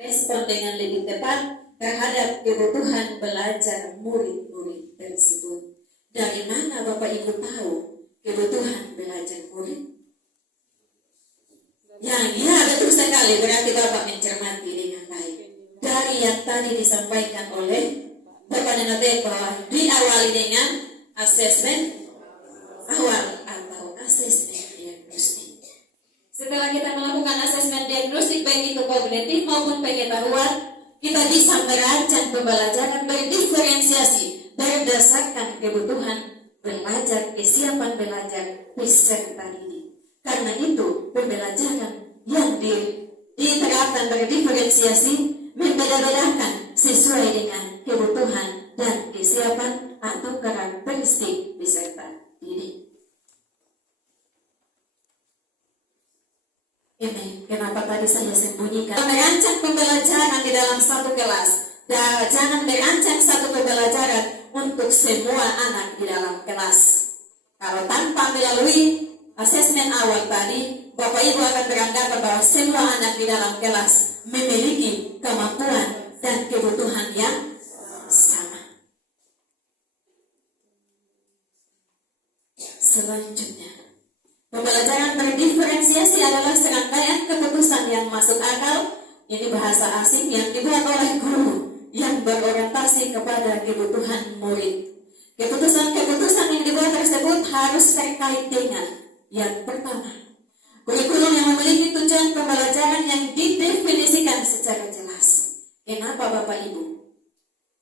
respon dengan lebih tepat terhadap kebutuhan belajar murid-murid tersebut. Dari mana Bapak Ibu tahu kebutuhan belajar murid? Ya, betul sekali. Berarti Bapak mencermati dengan baik. Dari yang tadi disampaikan oleh Bapak dan Adik bahwa diawali dengan asesmen awal atau asesmen diagnostik. Setelah kita melakukan asesmen diagnostik baik itu kognitif maupun pengetahuan, kita bisa merancang pembelajaran berdiferensiasi berdasarkan kebutuhan belajar, kesiapan belajar peserta didik. Karena itu pembelajaran yang diterapkan berdiferensiasi membeda-bedakan sesuai dengan kebutuhan dan kesiapan atau karakteristik peserta didik. Ini kenapa tadi saya sembunyikan. Merancang pembelajaran di dalam satu kelas. Dan jangan merancang satu pembelajaran untuk semua anak di dalam kelas. Kalau tanpa melalui asesmen awal tadi, Bapak Ibu akan beranggapan bahwa semua anak di dalam kelas memiliki kemampuan dan kebutuhan yang sama. Selanjutnya, pembelajaran berdiferensiasi adalah serangkaian keputusan yang masuk akal, ini bahasa asing yang dibuat oleh guru yang berorientasi kepada kebutuhan murid. Keputusan-keputusan yang dibuat tersebut harus terkait dengan yang pertama, kurikulum yang memiliki tujuan pembelajaran yang didefinisikan secara jelas. Kenapa Bapak Ibu?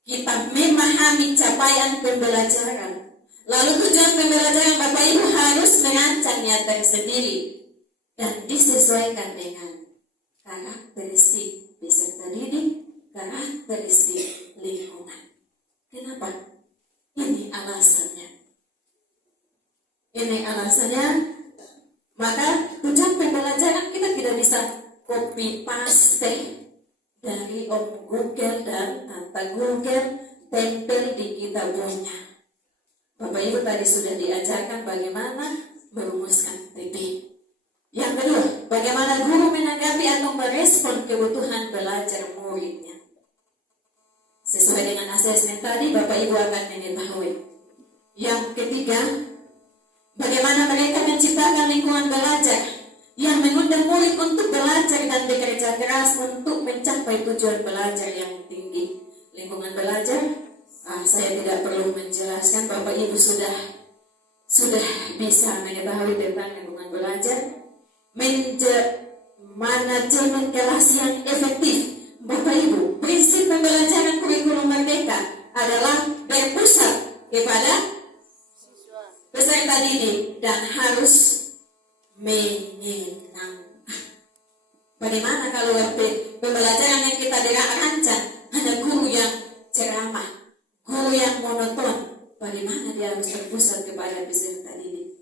Kita memahami capaian pembelajaran. Lalu tujuan pembelajaran Bapak Ibu harus merancangnya tersendiri dan disesuaikan dengan karakteristik peserta didik, karakteristik lingkungan. Kenapa? Ini alasannya. Maka tujuan pembelajaran kita tidak bisa copy paste dari Google dan Tante Google tempel di kitabnya. Bapak Ibu tadi sudah diajarkan bagaimana merumuskan TP. Yang kedua, bagaimana guru menanggapi atau merespon kebutuhan belajar muridnya. Sesuai dengan asesmen tadi, Bapak Ibu akan mengetahui. Yang ketiga, bagaimana mereka menciptakan lingkungan belajar yang mengundang murid untuk belajar dan bekerja keras untuk mencapai tujuan belajar yang tinggi. Lingkungan belajar, saya tidak perlu menjelaskan, Bapak Ibu sudah bisa mengetahui tentang lingkungan belajar. Manajemen kelas yang efektif. Bapak Ibu, prinsip pembelajaran kurikulum merdeka adalah berpusat kepada peserta didik dan harus menyenangkan. Bagaimana kalau pembelajaran yang kita rancang ada guru yang ceramah, guru yang monoton? Bagaimana dia harus berpusat kepada peserta didik?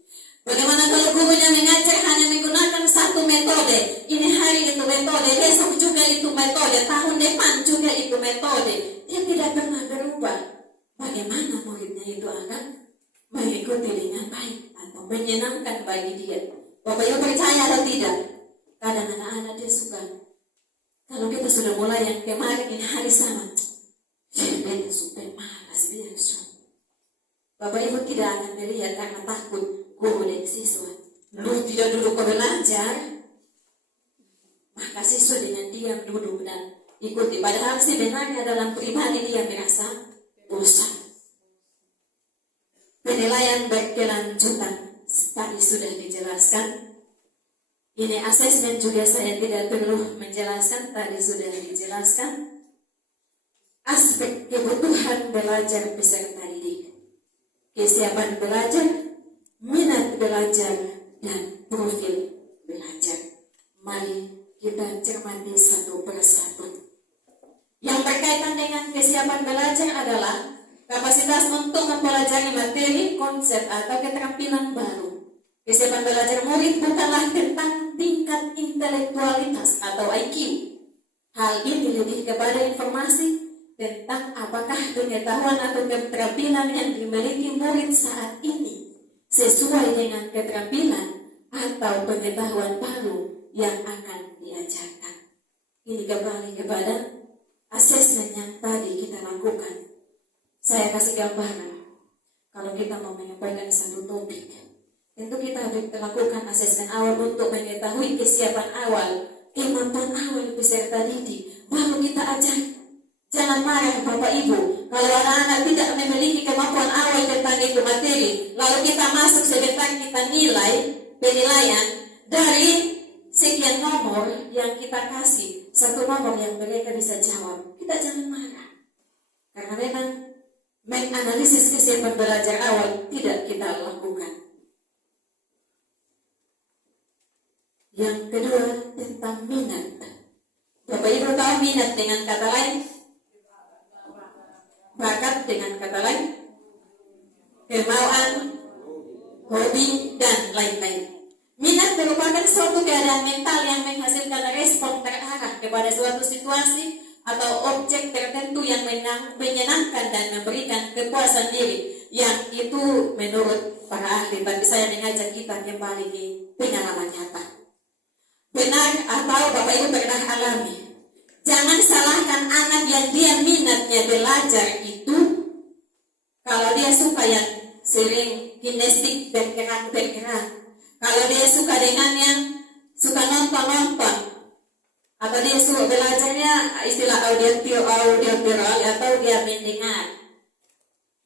Bagaimana kalau gurunya mengajar hanya menggunakan satu metode? Ini hari itu metode, besok juga itu metode, tahun depan juga itu metode. Dia tidak pernah berubah. Bagaimana muridnya itu akan mengikuti dengan baik atau menyenangkan bagi dia? Bapak Ibu percaya atau tidak? Kadang anak-anak dia suka. Kalau kita sudah mulai yang kemarin ini hari sama, beta supaya malas biasa. Bapak Ibu tidak akan melihat karena takut guru dan siswa. Lu tidak duduk belajar, maka siswa dengan diam duduk dan ikuti. Padahal sebenarnya dalam pribadi dia merasa bosan. Penilaian berkelanjutan tadi sudah dijelaskan. Ini asesmen juga saya tidak perlu menjelaskan, tadi sudah dijelaskan. Aspek kebutuhan belajar peserta didik, kesiapan belajar, minat belajar, dan profil belajar. Mari kita cermati satu persatu. Yang berkaitan dengan kesiapan belajar adalah kapasitas untuk mempelajari materi, konsep, atau keterampilan baru. Kesiapan belajar murid bukanlah tentang tingkat intelektualitas atau IQ. Hal ini lebih kepada informasi tentang apakah pengetahuan atau keterampilan yang dimiliki murid saat ini sesuai dengan keterampilan atau pengetahuan baru yang akan diajarkan. Ini kembali kepada asesmen yang tadi kita lakukan. Saya kasih gambaran. Kalau kita mau menyampaikan satu topik, tentu kita harus lakukan asesmen awal untuk mengetahui kesiapan awal, kemampuan awal peserta didik. Baru kita ajar. Jangan marah Bapak Ibu kalau anak-anak tidak memiliki kemampuan awal tentang itu materi, lalu kita masuk sebentar kita nilai penilaian dari sekian nomor yang kita kasih, satu nomor yang mereka bisa jawab. Kita jangan marah, karena memang menganalisis kesiapan belajar awal tidak kita lakukan. Yang kedua tentang minat. Bapak Ibu tahu minat dengan kata lain? Bakat dengan kata lain? Kemauan, hobi, dan lain-lain. Minat merupakan suatu keadaan mental yang menghasilkan respon terarah kepada suatu situasi atau objek tertentu yang menyenangkan dan memberikan kepuasan diri. Yang itu menurut para ahli, tapi saya mengajak kita kembali di pengalaman nyata. Benar atau Bapak Ibu pernah alami? Jangan salahkan anak yang dia minatnya belajar itu, kalau dia suka yang sering kinestik bergerak. Kalau dia suka dengan yang suka nonton, atau dia suka belajarnya istilah audioviral atau dia mendengar.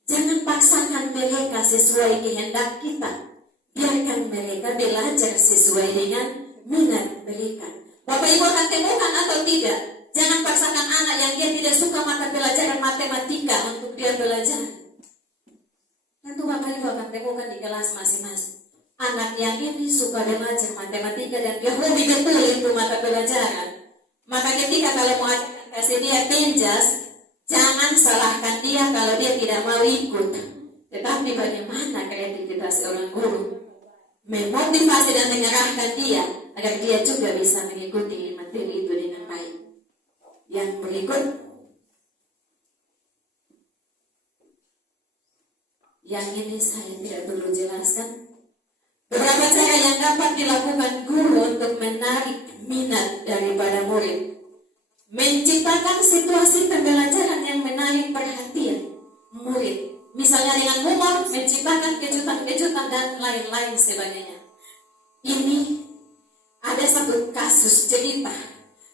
Jangan paksakan mereka sesuai kehendak kita. Biarkan mereka belajar sesuai dengan minat mereka. Bapak Ibu akan temukan atau tidak, jangan paksakan anak yang dia tidak suka mata pelajaran matematika untuk dia belajar. Tentu Bapak Ibu akan temukan di kelas masing-masing. Anak yang ini suka belajar matematika dan dia hobi betul itu mata pelajaran. Maka ketika kalau mau kasih dia penjas, jangan salahkan dia kalau dia tidak mau ikut. Tetapi bagaimana kreativitas seorang guru memotivasi dan mengarahkan dia agar dia juga bisa mengikuti materi itu dengan baik. Yang berikut, yang ini saya tidak perlu jelaskan. Beberapa cara yang dapat dilakukan guru untuk menarik minat daripada murid. Menciptakan situasi pembelajaran yang menarik perhatian murid. Misalnya dengan humor, menciptakan kejutan-kejutan dan lain-lain sebagainya. Ini ada satu kasus cerita.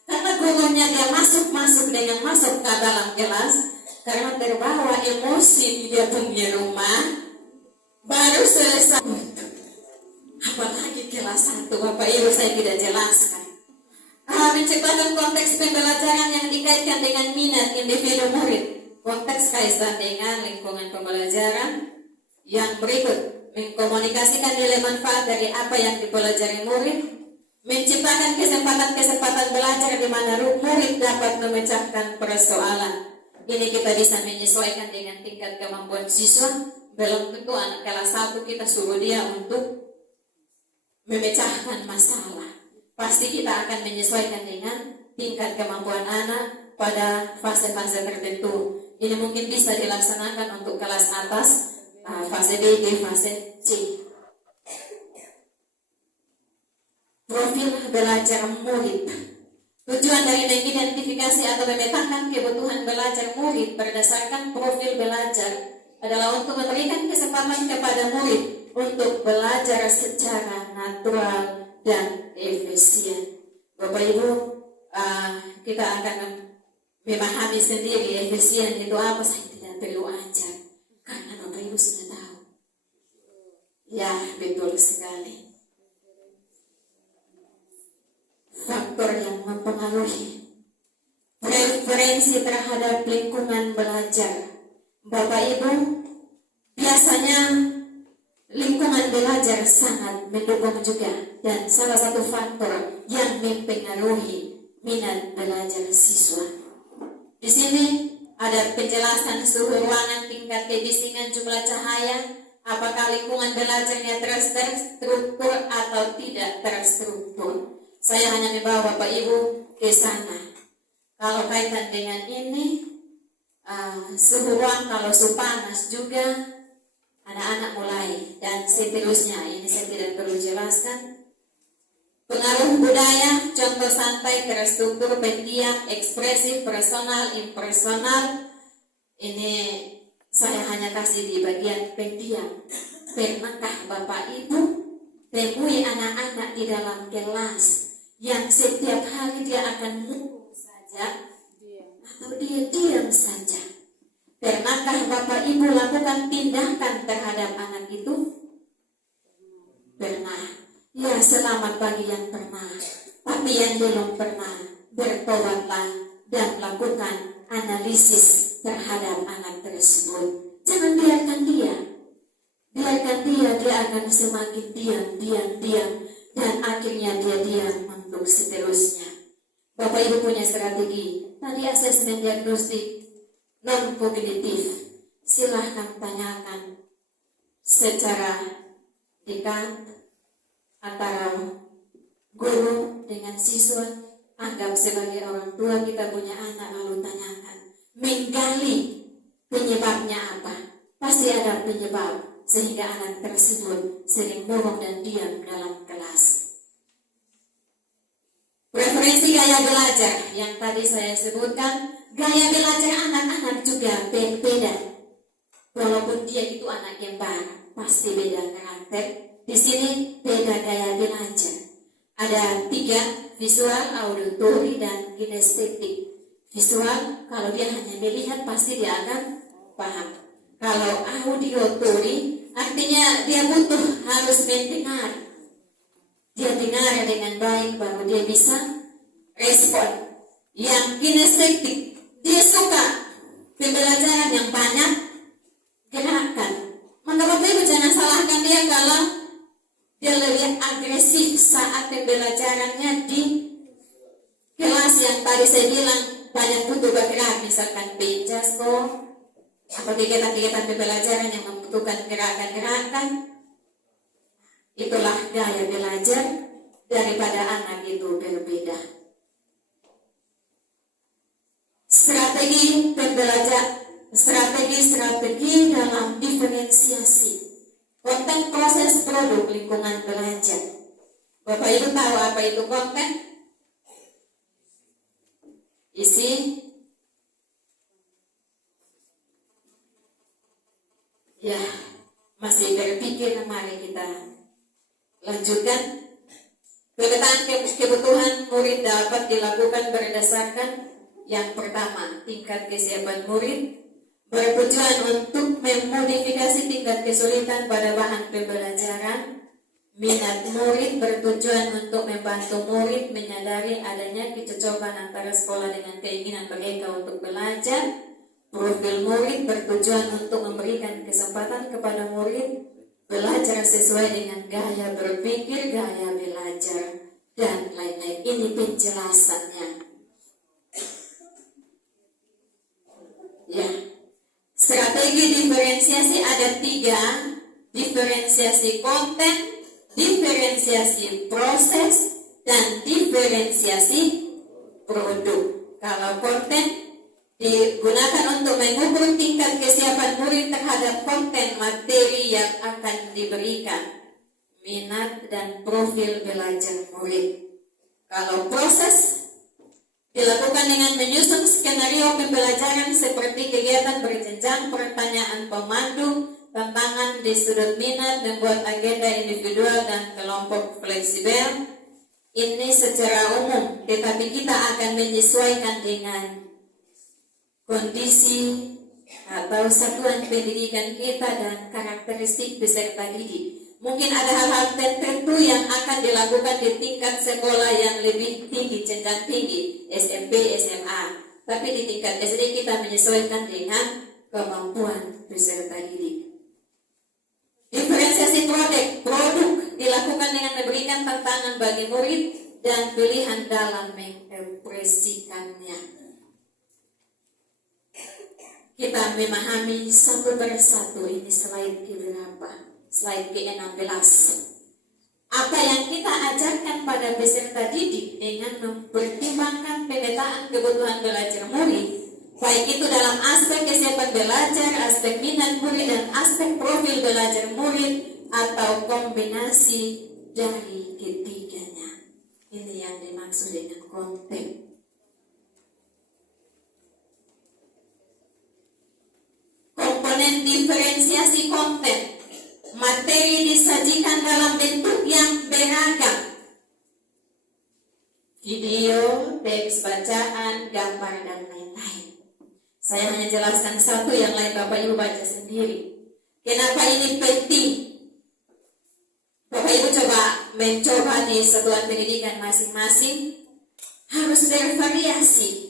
Karena gurunya dia masuk ke dalam kelas, karena terbawa emosi di dia punya rumah, baru selesai. Apalagi kelas 1, Bapak Ibu saya tidak jelaskan. Menciptakan konteks pembelajaran yang dikaitkan dengan minat individu murid. Konteks kaitan dengan lingkungan pembelajaran. Yang berikut, mengkomunikasikan nilai manfaat dari apa yang dipelajari murid. Menciptakan kesempatan-kesempatan belajar di mana murid dapat memecahkan persoalan. Ini kita bisa menyesuaikan dengan tingkat kemampuan siswa. Belum tentu anak kelas 1 kita suruh dia untuk memecahkan masalah. Pasti kita akan menyesuaikan dengan tingkat kemampuan anak pada fase-fase tertentu. Ini mungkin bisa dilaksanakan untuk kelas atas, fase B, D, fase C. Profil belajar murid. Tujuan dari mengidentifikasi atau memetakan kebutuhan belajar murid berdasarkan profil belajar adalah untuk memberikan kesempatan kepada murid untuk belajar secara natural dan efisien. Bapak Ibu, kita akan memahami sendiri efisien itu apa. Saya tidak perlu ajar karena Bapak Ibu sudah tahu. Ya, betul sekali. Faktor yang mempengaruhi preferensi terhadap lingkungan belajar. Bapak Ibu, biasanya lingkungan belajar sangat mendukung juga, dan salah satu faktor yang mempengaruhi minat belajar siswa. Di sini ada penjelasan suhu ruangan, tingkat kebisingan, jumlah cahaya, apakah lingkungan belajarnya terstruktur atau tidak terstruktur. Saya hanya membawa Bapak Ibu ke sana. Kalau kaitan dengan ini, suhu ruang, kalau suhu panas juga, anak-anak mulai dan seterusnya. Ini saya tidak perlu jelaskan. Pengaruh budaya, contoh santai, terstruktur, pendiam, ekspresif, personal, impersonal. Ini saya hanya kasih di bagian pendiam. Pernahkah Bapak Ibu temui anak-anak di dalam kelas yang setiap hari dia akan murung saja atau dia diam saja? Pernahkah Bapak Ibu lakukan tindakan terhadap anak itu? Pernah. Ya, selamat bagi yang pernah. Tapi yang belum pernah, bertobatlah dan lakukan analisis terhadap anak tersebut. Jangan biarkan dia. Biarkan dia akan semakin diam, dan akhirnya dia diam untuk seterusnya. Bapak Ibu punya strategi. Tadi asesmen diagnostik non-kognitif. Silahkan tanyakan secara dekat antara guru dengan siswa. Anggap sebagai orang tua kita punya anak, lalu tanyakan, menggali penyebabnya apa. Pasti ada penyebab sehingga anak tersebut sering bohong dan diam dalam kelas. Preferensi gaya belajar yang tadi saya sebutkan, gaya belajar anak-anak juga berbeda. Walaupun dia itu anak yang baru, pasti beda karakter. Di sini beda gaya belajar. Ada 3, visual, auditori, dan kinestetik. Visual, kalau dia hanya melihat pasti dia akan paham. Kalau auditori, artinya dia butuh harus mendengar. Dia dengar dengan baik baru dia bisa respon. Yang kinestetik, dia suka pembelajaran yang banyak gerakan. Maka Bapak Ibu jangan salahkan dia kalau dia lebih agresif saat pembelajarannya di kelas yang tadi saya bilang banyak butuh bergerak, misalkan penjasko atau kegiatan-kegiatan pembelajaran yang membutuhkan gerakan-gerakan. Itulah gaya belajar daripada anak itu berbeda. Strategi pembelajaran, strategi dalam diferensiasi. Konten, proses, produk, lingkungan belajar. Bapak Ibu tahu apa itu konten? Isi. Ya, masih berpikir, mari kita lanjutkan. Pemetaan kebutuhan murid dapat dilakukan berdasarkan yang pertama, tingkat kesiapan murid, bertujuan untuk memodifikasi tingkat kesulitan pada bahan pembelajaran. Minat murid bertujuan untuk membantu murid menyadari adanya kecocokan antara sekolah dengan keinginan mereka untuk belajar. Profil murid bertujuan untuk memberikan kesempatan kepada murid belajar sesuai dengan gaya berpikir, gaya belajar, dan lain-lain. Ini penjelasannya. Ya. Strategi diferensiasi ada 3, diferensiasi konten, diferensiasi proses, dan diferensiasi produk. Kalau konten digunakan untuk mengukur tingkat kesiapan murid terhadap konten materi yang akan diberikan, minat dan profil belajar murid. Kalau proses dilakukan dengan menyusun skenario pembelajaran seperti kegiatan berjenjang, pertanyaan pemandu, tantangan di sudut minat, membuat agenda individual dan kelompok fleksibel. Ini secara umum, tetapi kita akan menyesuaikan dengan kondisi atau satuan pendidikan kita dan karakteristik peserta didik. Mungkin ada hal-hal tertentu yang akan dilakukan di tingkat sekolah yang lebih tinggi, jenjang tinggi, SMP, SMA. Tapi di tingkat SD kita menyesuaikan dengan kemampuan peserta didik. Diferensiasi produk dilakukan dengan memberikan tantangan bagi murid dan pilihan dalam mengekspresikannya. Kita memahami satu persatu. Ini slide keberapa? Slide ke-16. Apa yang kita ajarkan pada peserta didik dengan mempertimbangkan pemetaan kebutuhan belajar murid, baik itu dalam aspek kesiapan belajar, aspek minat murid, dan aspek profil belajar murid, atau kombinasi dari ketiganya. Ini yang dimaksud dengan konten. Komponen diferensiasi konten. Materi disajikan dalam bentuk yang beragam. Video, teks bacaan, gambar, dan lain-lain. Saya hanya jelaskan satu, yang lain Bapak Ibu baca sendiri. Kenapa ini penting? Bapak Ibu mencoba di satuan pendidikan masing-masing, harus bervariasi.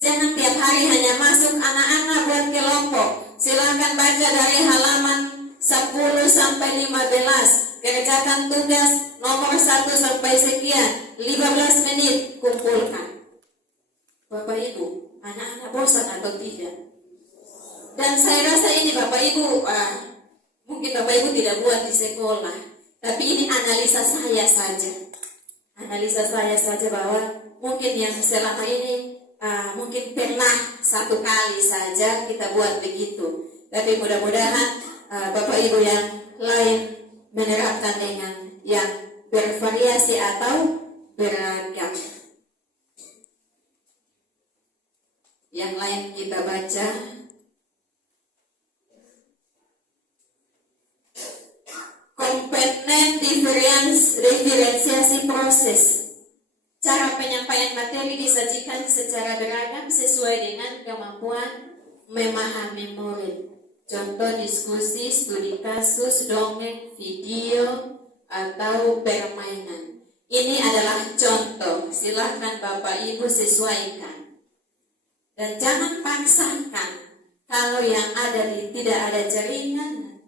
Jangan tiap hari hanya masuk anak-anak buat kelompok. Silakan baca dari halaman 10 sampai 15. Kerjakan tugas nomor 1 sampai sekian, 15 menit, kumpulkan. Bapak Ibu, anak-anak bosan atau tidak? Dan saya rasa ini Bapak Ibu, mungkin Bapak Ibu tidak buat di sekolah, tapi ini analisa saya saja. Analisa saya saja bahwa mungkin yang selama ini mungkin pernah satu kali saja kita buat begitu. Tapi mudah-mudahan Bapak Ibu yang lain menerapkan dengan yang bervariasi atau beragam. Yang lain kita baca. Komponen diferensiasi proses. Cara penyampaian materi disajikan secara beragam sesuai dengan kemampuan memahami murid. Contoh diskusi, studi kasus, dongeng, video, atau permainan. Ini adalah contoh. Silahkan Bapak Ibu sesuaikan. Dan jangan paksakan. Kalau yang ada tidak ada jaringan,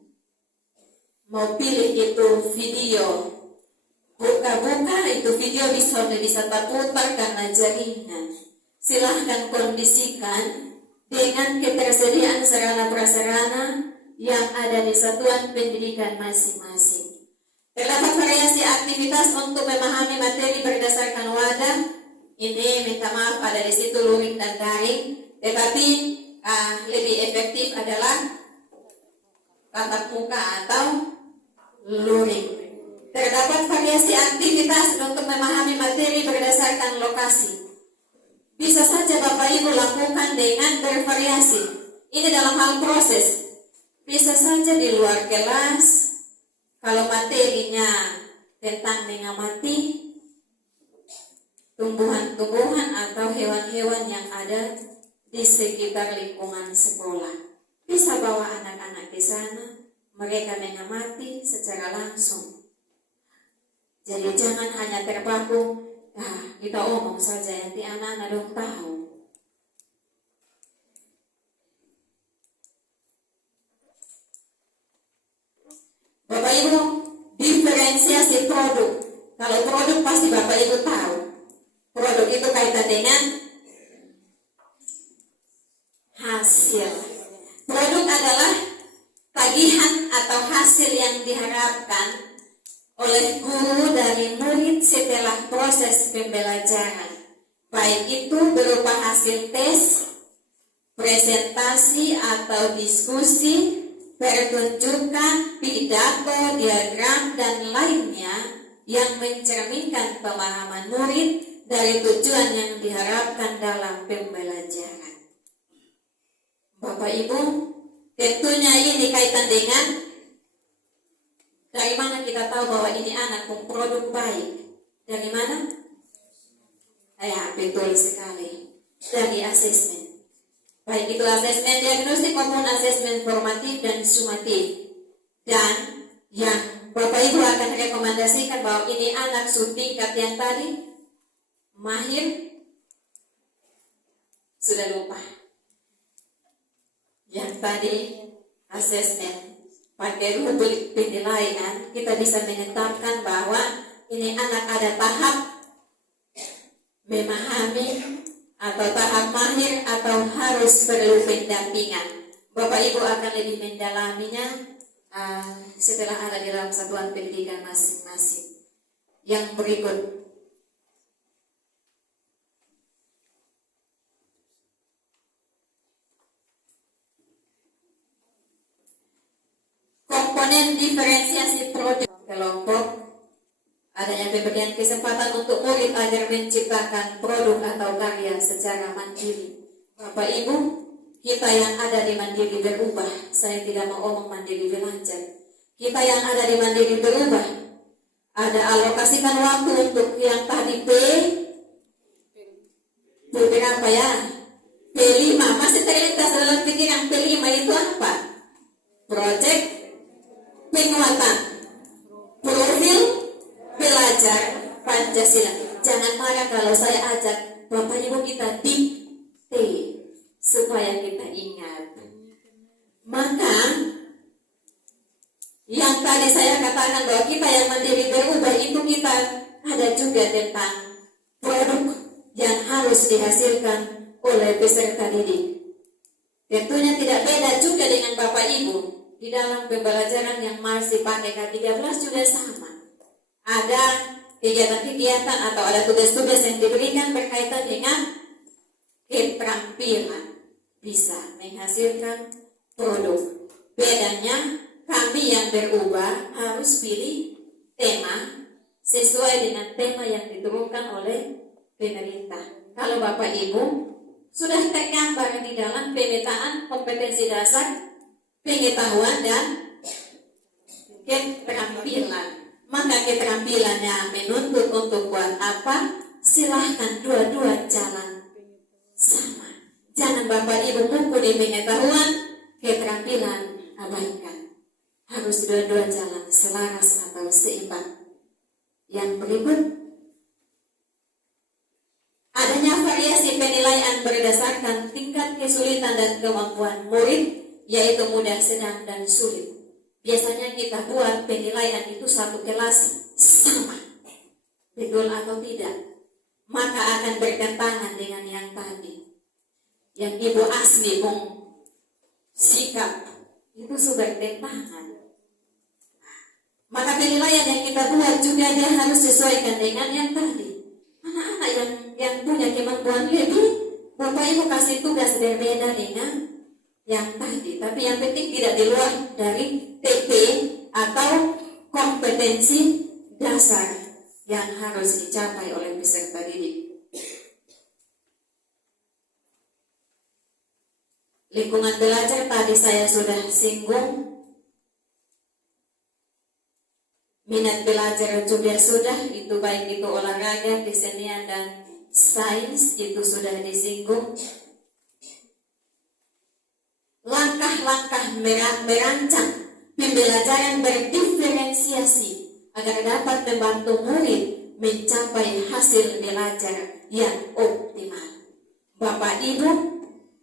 mau pilih itu video, buka-buka itu video bisa terputar karena jaringan. Silahkan kondisikan dengan ketersediaan sarana prasarana yang ada di satuan pendidikan masing-masing. Terdapat variasi aktivitas untuk memahami materi berdasarkan wadah. Ini minta maaf ada di situ luring dan daring, tetapi lebih efektif adalah tatap muka atau luring. Terdapat variasi aktivitas untuk memahami materi berdasarkan lokasi. Bisa saja Bapak Ibu lakukan dengan bervariasi. Ini dalam hal proses. Bisa saja di luar kelas. Kalau materinya tentang mengamati tumbuhan-tumbuhan atau hewan-hewan yang ada di sekitar lingkungan sekolah, bisa bawa anak-anak di sana. Mereka mengamati secara langsung. Jadi jangan hanya terpaku, kita omong saja, nanti anak-anak dong tahu. Bapak Ibu, diferensiasi produk. Kalau produk pasti Bapak Ibu tahu. Produk itu kaitan dengan hasil. Produk adalah tagihan atau hasil yang diharapkan oleh guru dari murid setelah proses pembelajaran, baik itu berupa hasil tes, presentasi atau diskusi, pertunjukan, pidato, diagram, dan lainnya yang mencerminkan pemahaman murid dari tujuan yang diharapkan dalam pembelajaran. Bapak Ibu, tentunya ini kaitan dengan dari mana kita tahu bahwa ini anak produk baik? Dari mana? Ya, betul sekali. Dari asesmen. Baik itu asesmen diagnostik maupun asesmen formatif dan sumatif. Dan yang Bapak Ibu akan rekomendasikan bahwa ini anak tingkat yang tadi mahir, sudah lupa. Yang tadi asesmen pakai rubrik penilaian, kita bisa menetapkan bahwa ini anak ada tahap memahami atau tahap mahir atau harus perlu pendampingan. Bapak Ibu akan lebih mendalaminya setelah ada di dalam satuan pendidikan masing-masing. Yang berikut, komponen diferensiasi produk kelompok, adanya pemberian memberikan kesempatan untuk murid agar menciptakan produk atau karya secara mandiri. Bapak Ibu, kita yang ada di Mandiri Berubah, saya tidak mau omong Mandiri Belajar. Kita yang ada di Mandiri Berubah, ada alokasikan waktu untuk yang tadi berapa ya? P5, masih terlintas dalam pikiran P5 itu apa? Project penguatan profil belajar Pancasila. Jangan marah kalau saya ajak Bapak Ibu kita dikte supaya kita ingat. Maka yang tadi saya katakan bahwa kita yang Mandiri Berubah itu kita ada juga tentang produk yang harus dihasilkan oleh peserta didik. Tentunya tidak beda juga dengan Bapak Ibu. Di dalam pembelajaran yang masih pakai K13 juga sama. Ada kegiatan-kegiatan atau ada tugas-tugas yang diberikan berkaitan dengan keterampilan bisa menghasilkan produk. Bedanya kami yang berubah harus pilih tema sesuai dengan tema yang diturunkan oleh pemerintah. Kalau Bapak Ibu sudah tergambar di dalam pemetaan kompetensi dasar, pengetahuan dan keterampilan, maka keterampilannya menuntut untuk buat apa? Silahkan dua-dua jalan sama. Jangan Bapak Ibu buku di pengetahuan, keterampilan abaikan. Harus dua-dua jalan selaras atau seimbang. Yang berikut, adanya variasi penilaian berdasarkan tingkat kesulitan dan kemampuan murid, yaitu mudah, sedang, dan sulit. Biasanya kita buat penilaian itu satu kelas sama, betul atau tidak? Maka akan bertentangan dengan yang tadi. Yang Ibu Asmi sikap itu sudah bertentangan. Maka penilaian yang kita buat juga dia harus sesuaikan dengan yang tadi. Anak-anak yang punya kemampuan lebih, Bapak Ibu kasih tugas berbeda dengan yang tadi, tapi yang penting tidak di luar dari TP atau kompetensi dasar yang harus dicapai oleh peserta didik. Lingkungan belajar tadi saya sudah singgung. Minat belajar juga sudah, itu baik itu olahraga, kesenian, dan sains, itu sudah disinggung. Langkah-langkah merancang pembelajaran berdiferensiasi agar dapat membantu murid mencapai hasil belajar yang optimal. Bapak Ibu,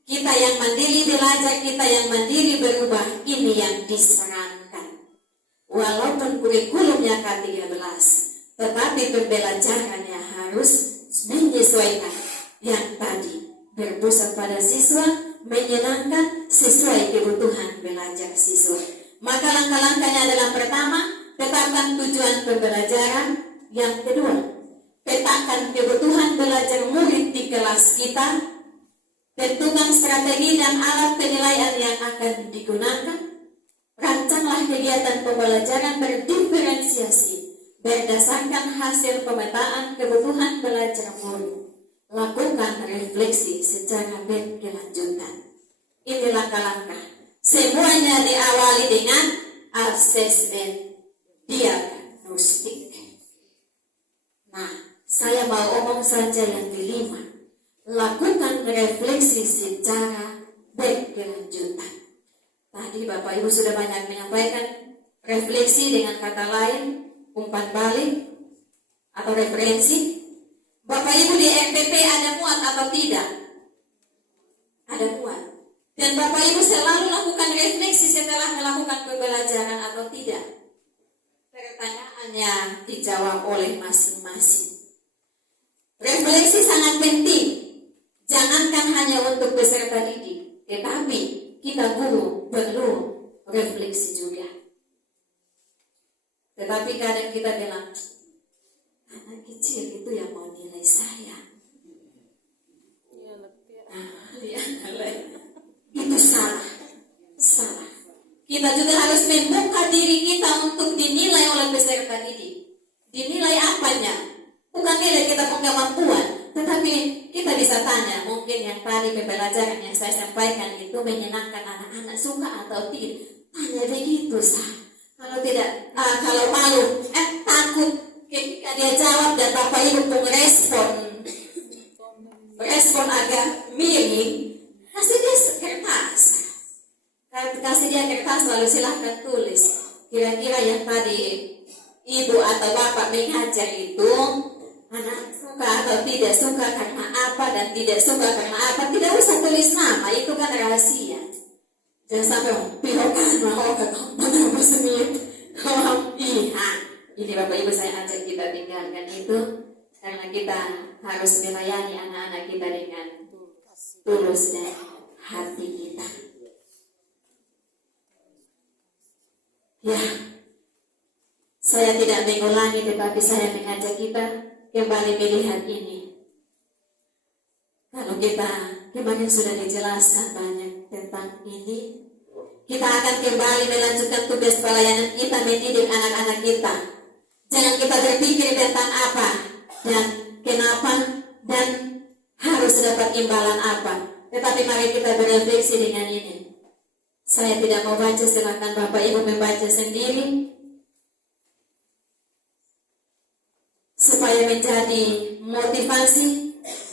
kita yang mandiri belajar, kita yang mandiri berubah, ini yang disarankan. Walaupun kurikulumnya K13, tetapi pembelajarannya harus menyesuaikan yang tadi, berpusat pada siswa, menyenangkan sesuai kebutuhan belajar siswa. Maka langkah-langkahnya adalah pertama, tetapkan tujuan pembelajaran. Yang kedua, petakan kebutuhan belajar murid di kelas kita. Tentukan strategi dan alat penilaian yang akan digunakan. Rancanglah kegiatan pembelajaran berdiferensiasi berdasarkan hasil pemetaan kebutuhan belajar murid. Lakukan refleksi secara berkelanjutan. Ini langkah-langkah. Semuanya diawali dengan asesmen diagnostik. Nah, saya mau omong saja yang kelima. Lakukan refleksi secara berkelanjutan. Tadi Bapak Ibu sudah banyak menyampaikan refleksi dengan kata lain, umpan balik atau referensi. Bapak Ibu di MPP ada muat atau tidak? Ada muat. Dan Bapak Ibu selalu lakukan refleksi setelah melakukan pembelajaran atau tidak? Pertanyaannya dijawab oleh masing-masing. Refleksi sangat penting. Jangankan hanya untuk peserta didik, tetapi kita guru perlu refleksi juga. Tetapi kadang kita bilang, anak kecil itu yang mau nilai saya. Itu salah. Kita juga harus membuka diri kita untuk dinilai oleh peserta didik. Dinilai apanya? pembelajaran yang saya sampaikan itu menyenangkan anak-anak, suka atau tidak? Tanya begitu sah. Kalau tidak, kalau malu, takut ketika dia jawab dan Bapak Ibu pun respon agak miring, kasih dia kertas. Kasih dia kertas lalu silahkan tulis. Kira-kira yang tadi ibu atau bapak mengajar itu, anak suka atau tidak suka karena apa dan tidak suka karena apa. Tidak usah tulis nama, itu kan rahasia. Jangan sampai pirokan mau ke mana bersemit. Iya, ini Bapak Ibu saya ajak kita tinggalkan itu, karena kita harus melayani anak-anak kita dengan tulus dan hati kita. Ya, saya tidak mengulangi, tetapi saya mengajak kita kembali melihat ini. Kalau kita kemarin sudah dijelaskan banyak tentang ini, kita akan kembali melanjutkan tugas pelayanan kita mendidik anak-anak kita. Jangan kita berpikir tentang apa dan kenapa dan harus dapat imbalan apa, tetapi mari kita berefleksi dengan ini. Saya tidak mau baca, silakan Bapak Ibu membaca sendiri supaya menjadi motivasi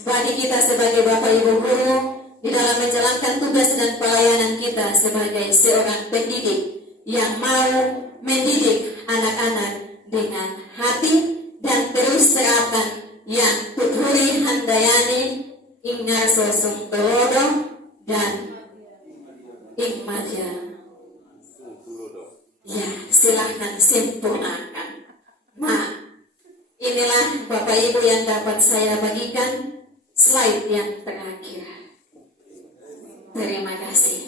bagi kita sebagai Bapak Ibu guru di dalam menjalankan tugas dan pelayanan kita sebagai seorang pendidik yang mau mendidik anak-anak dengan hati dan terus terapkan yang tuturi handayani ingar sosong telodo dan Ikmaja. Ya, silahkan sempurnakan. Nah, inilah Bapak Ibu yang dapat saya bagikan slide yang terakhir. Terima kasih.